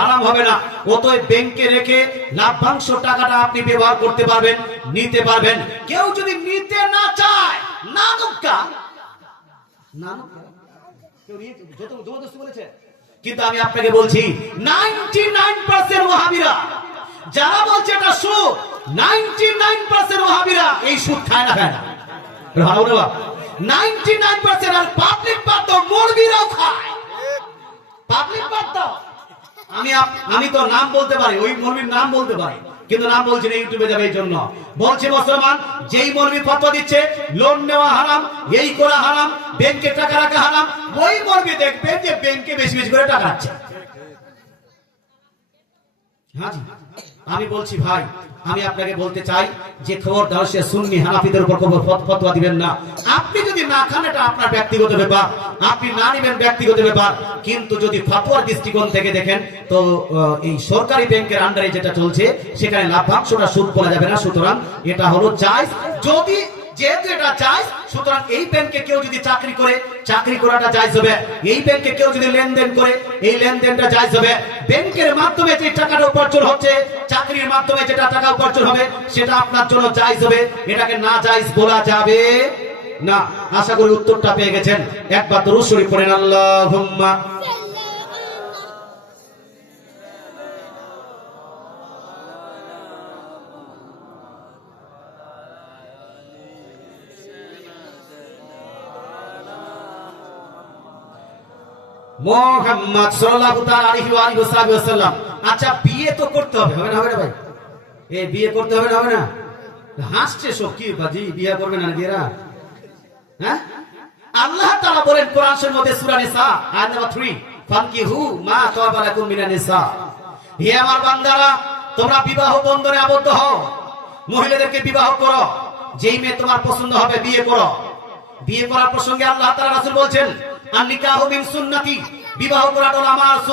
হারাম হবে না। অতএব ব্যাংকে রেখে লাভ্যাংশ টাকাটা আপনি ব্যবহার করতে পারবেন, নিতে পারবেন। কেউ যদি নিতে না চায়, না নুক্কা না নুক্কা কেউ নিয়ে জবরদস্তি বলেছে। কিন্তু আমি আপনাকে বলছি 99% ওয়াহাবিরা যারা বলছে এটা সুদ, 99% ওয়াহাবিরা এই সুদ খায় না, খায় না। ভালো না? 99% আর পাবলিক বাদ দাও, মৌলবীরাও খায়। পাবলিক বাদ দাও, আমি তো নাম বলতে পারি, ওই মৌলবীর নাম বলতে পারি, কিন্তু নাম বলছি না, ইউটিউবে যাবে এই জন্য বলছে। মুসলমান যেই মৌলবী ফতোয়া দিচ্ছে লোন নেওয়া হারাম, এই করা হারাম, ব্যাংকে টাকা রাখা হারাম, ওই মৌলবী দেখবেন যে ব্যাংকে বেশি বেশি করে টাকা রাখছে। হ্যাঁ, আমি বলছি ভাই, আমি আপনাকে বলতে চাই যে খবরদার সে সুন্নি হানাফিদের উপর ফতোয়া দিবেন না। আপনি যদি না খান এটা আপনার ব্যক্তিগত ব্যাপার, আপনি না নেবেন ব্যক্তিগত ব্যাপার। কিন্তু যদি ফতোয়ার দৃষ্টিকোণ থেকে দেখেন তো এই সরকারি ব্যাংকের আন্ডারে যেটা চলছে সেখানে লাভ্যাংশটা সুদ বলা যাবে না। সুতরাং এটা হলো জায়েজ। যদি যেহেতু এটা জায়েজ, সুতরাং এই ব্যাংকে কেউ যদি চাকরি করে, চাকরি করাটা জায়েজ হবে। এই ব্যাংকে কেউ যদি লেনদেন করে, এই লেনদেনটা জায়েজ হবে। ব্যাংকের মাধ্যমে যে টাকাটা উপার্জন হচ্ছে, চাকরির মাধ্যমে যেটা টাকা উপার্জন হবে, সেটা আপনার জন্য জায়েজ হবে। এটাকে না জায়েজ বলা যাবে না। আশা করি উত্তরটা পেয়ে গেছেন। একবার দরুদ শরীফ পড়েন, আল্লাহুম্মা মুহাম্মদ সাল্লাল্লাহু আলাইহি ওয়া সাল্লাম। আচ্ছা, বিয়ে তো করতে হবে, হবে না? হবে না ভাই? এই বিয়ে করতে হবে না? হবে না? হাসছে সব, কি বাজি বিয়ে করবে না এরা? হ্যাঁ, আল্লাহ তাআলা বলেন কোরআন শরীফের মধ্যে সূরা নিসা আয়াত নম্বর 3, ফানকিহু মা তাবা লাকুম মিনান নিসা। হে আমার বান্দারা, তোমরা বিবাহ বন্ধনে আবদ্ধ হও, মহিলাদেরকে বিবাহ করো, যেই মেয়ে তোমার পছন্দ হবে বিয়ে করো। বিয়ে করার প্রসঙ্গে আল্লাহ তাআলা রাসূল বলছেন, আন নিকাহু মিন সুন্নতি, বিবাহ করাটা আমার